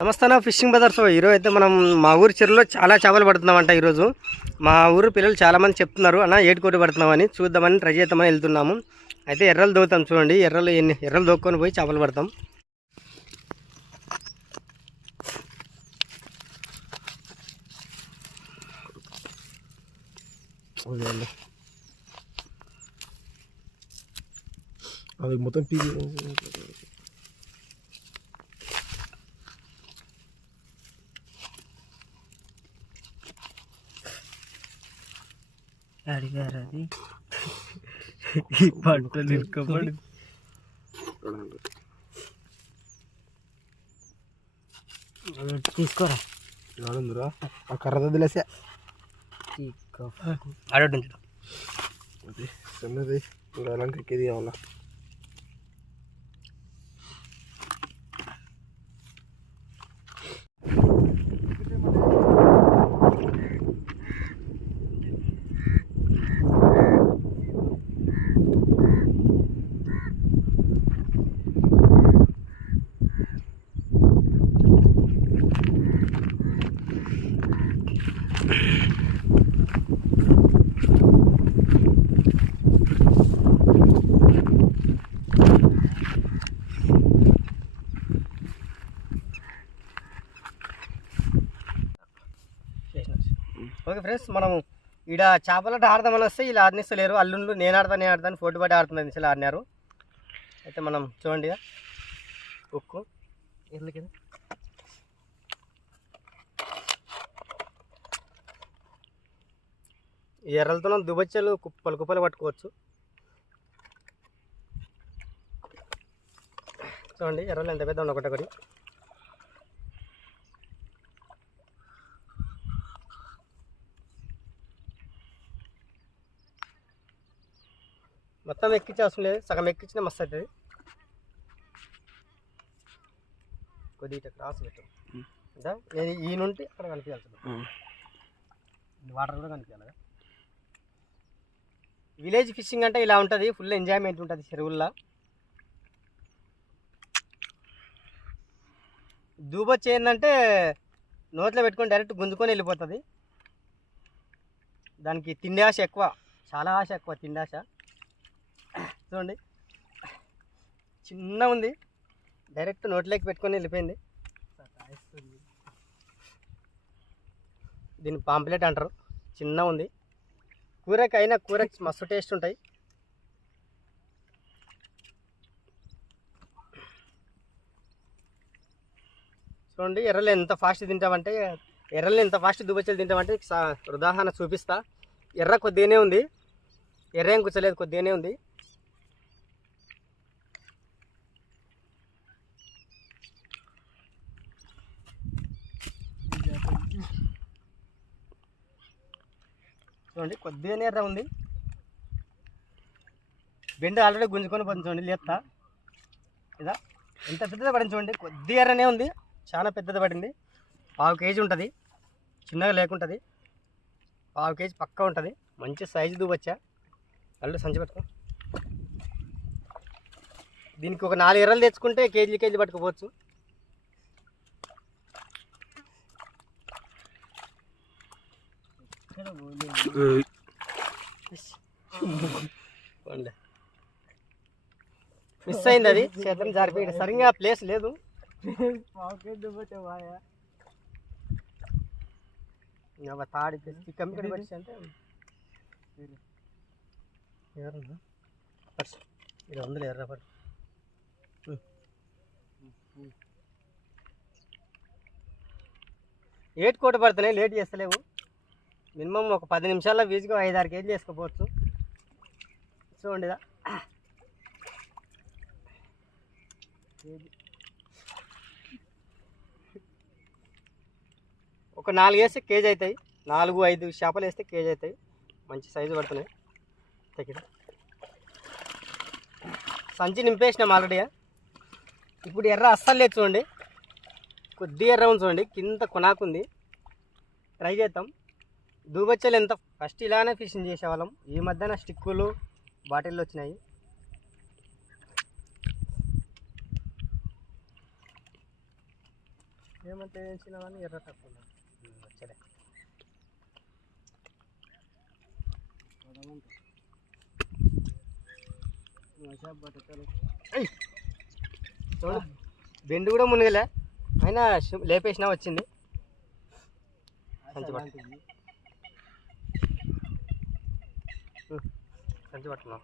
నమస్తే fishing brothers. ఈరోజు అయితే మనం మా ఊరి చెరువులో చాలా చేపలు పడుతున్నామంట ఈరోజు. మా ఊరు పిల్లలు చాలామంది చెప్తున్నారు అన్న ఏడుకోటి పడుతున్నామని చూద్దామని ట్రై చేద్దామని వెళ్తున్నాము. అయితే ఎర్రలు దోగుతాం చూడండి. ఎర్రలు ఎన్ని ఎర్రలు దోక్కొని పోయి చేపలు పడతాం. అది మొత్తం పీకి అడిగారు అది ఈ పంటలు ఇరుక్కబడి తీసుకోరా. ఆడుందిరా ఆ కర్ర వదిలేసా. అడగ అది చిన్నది ఇంకా అలాంటి ఎక్కేది కావాలా ఓకే ఫ్రెండ్స్ మనం ఈడ చేపలట ఆడదామని వస్తే ఇలా ఆడనిస్తలేరు. అల్లుండ్లు నేను ఆడతాను నేను ఆడతాను ఫోటో పట్టి ఆడుతుంది ఇలా ఆడినారు. అయితే మనం చూడండి ఉక్కు. ఎందుకు ఈ ఎర్రలతో దుబచ్చలు కుప్పలు కుప్పలు పట్టుకోవచ్చు. చూడండి ఎర్రలు ఎంత పెద్ద ఒకటి. మొత్తం ఎక్కించే అవసరం లేదు. సగం ఎక్కించిన మస్తు అవుతుంది. కొద్దిగా ఇట్లా క్రాస్ పెట్టు. నేను ఈ నుండి అక్కడ కనిపించాల్సింది వాటర్ కూడా కనిపించాలి విలేజ్ ఫిషింగ్ అంటే ఇలా ఉంటుంది. ఫుల్ ఎంజాయ్మెంట్ ఉంటుంది చెరువుల్లో. దూబొచ్చి ఏంటంటే నోట్లో పెట్టుకొని డైరెక్ట్ గుంజుకొని వెళ్ళిపోతుంది. దానికి తిండి ఆశ ఎక్కువ. చాలా ఆశ ఎక్కువ తిండి ఆశ. చూడండి. చిన్న ఉంది. డైరెక్ట్ నోట్లోకి పెట్టుకొని వెళ్ళిపోయింది. దీన్ని పాంప్లెట్ అంటారు. చిన్న ఉంది. కూరకి అయినా కూరకి మస్తు టేస్ట్ ఉంటాయి. చూడండి ఎర్రలు ఎంత ఫాస్ట్ తింటామంటే ఎర్రలు ఎంత ఫాస్ట్ దుబ్బచ్చలు తింటామంటే ఉదాహరణ చూపిస్తా. ఎర్ర కొద్దిగానే ఉంది. ఎర్ర ఏం కూర్చోలేదు కొద్దిగానే ఉంది. చూడండి కొద్దిగానే ఎర్ర ఉంది. బెండ ఆల్రెడీ గుంజుకొని పోతుంది చూడండి లేత. ఇదా ఎంత పెద్దది పడింది చూడండి కొద్ది ఎర్రనే ఉంది. చాలా పెద్దది పడింది. పావు కేజీ ఉంటుంది. చిన్నగా లేకుంటుంది. పావు కేజీ పక్కా ఉంటుంది. మంచి సైజు దూవచ్చా అల్లు సంచి పట్టుకో. దీనికి ఒక నాలుగు ఎర్రలు తెచ్చుకుంటే కేజీలు కేజీలు పట్టుకోవచ్చు మిస్ అయింది అది. చేతం జారిపోయి సరిగ్గా ప్లేస్ లేదు. తాడి కంపెనీ పడిచి అంటే ఇది వందలు ఎర్ర పడి ఏటు కోట పడుతున్నాయి? లేట్ చేస్తలేవు. మినిమం ఒక పది నిమిషాల్లో వీజీగా ఐదు ఆరు కేజీలు వేసుకోపోవచ్చు. చూడండి ఒక నాలుగు వేస్తే కేజీ అవుతాయి. నాలుగు ఐదు చేపలు వేస్తే కేజీ అవుతాయి. మంచి సైజు పడుతున్నాయి. తగ్గిన సంచి నింపేసినాం ఆల్రెడీ. ఇప్పుడు ఎర్ర అస్సలు లేదు చూడండి. కొద్ది ఎర్ర ఉంది చూడండి. కింద కొనాకుంది ట్రై చేద్దాం. దూబచ్చలు ఎంత ఫస్ట్ ఇలానే ఫిషింగ్ చేసేవాళ్ళం. ఈ మధ్యన స్టిక్కులు బాటిల్లో వచ్చినాయి. ఏమంటే కానీ ఎర్ర తక్కువ వచ్చలే చూడు బెండు కూడా మునిగలే. అయినా లేపేసినా వచ్చింది. సంచి సంచి పట్టుకున్నాం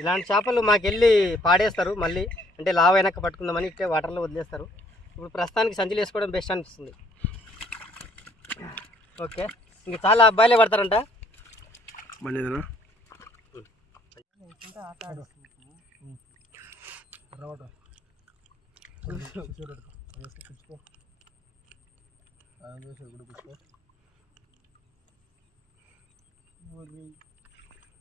ఇలాంటి చేపలు మాకెళ్ళి పాడేస్తారు మళ్ళీ. అంటే లావ్ అయినాక పట్టుకుందామని ఇట్టే వాటర్లో వదిలేస్తారు. ఇప్పుడు ప్రస్తుతానికి సంచులు వేసుకోవడం బెస్ట్ అనిపిస్తుంది. ఓకే. ఇంక చాలా అబ్బాయిలే పడతారంట.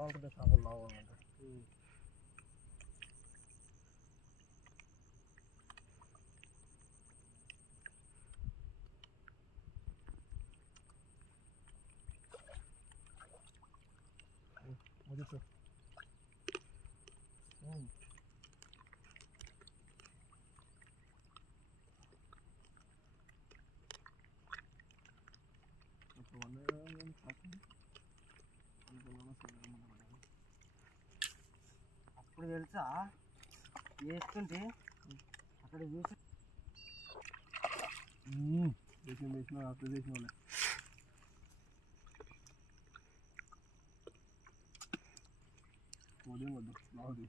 orada da sabırla olmadı. Hadi çok. తెలుసా వేస్తుంటే అక్కడ చూసి వేసిన వేసిన అప్పుడు వేసిన వాళ్ళే ఉదయం వద్దు బాగుంది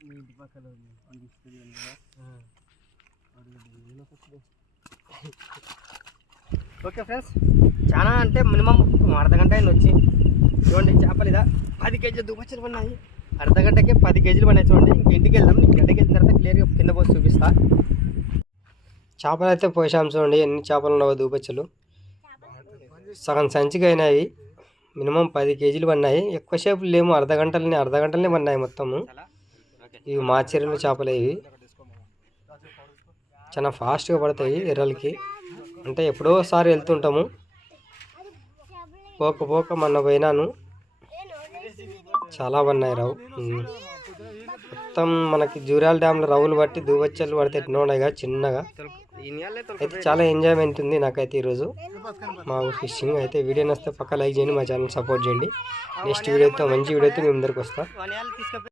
మీ ఇంటి పక్కన ఉంది అనిపిస్తుంది ఓకే ఫ్రెండ్స్ చాలా అంటే మినిమం అర్ధగంట అయింది వచ్చి. చూడండి చేపలు ఇదా. పది కేజీలు దుబ్బచ్చలు పడినాయి. అర్ధగంటకే పది కేజీలు పడినాయి చూడండి. ఇంక ఇంటికి వెళ్దాం. ఇంక గంటకి వెళ్ళిన తర్వాత క్లియర్గా కింద పోసి చూపిస్తా. చేపలు అయితే పోసాం చూడండి. ఎన్ని చేపలు ఉన్నావు దూపచ్చలు సగం సంచికి అయినాయి. మినిమం పది కేజీలు పడినాయి. ఎక్కువసేపు లేము. అర్ధ గంటలని అర్ధ గంటలనే పడినాయి మొత్తము. ఇవి మా చీరలు చేపలు ఇవి. చాలా ఫాస్ట్గా పడతాయి ఎర్రలకి. అంటే ఎప్పుడోసారి వెళ్తుంటాము. పోక పోక మొన్న పోయినాను. చాలా పడినాయి రావు. మొత్తం మనకి జూరాల డ్యామ్లో రవ్వులు బట్టి దూవచ్చలు పడితే ఎన్నో ఉన్నాయి చిన్నగా. అయితే చాలా ఎంజాయ్మెంట్ ఉంది నాకైతే ఈరోజు. మా ఫిషింగ్ అయితే వీడియో నస్తే పక్క లైక్ చేయండి మా ఛానల్ సపోర్ట్ చేయండి. నెక్స్ట్ వీడియోతో మంచి వీడియోతో మీ ముందరికి వస్తాను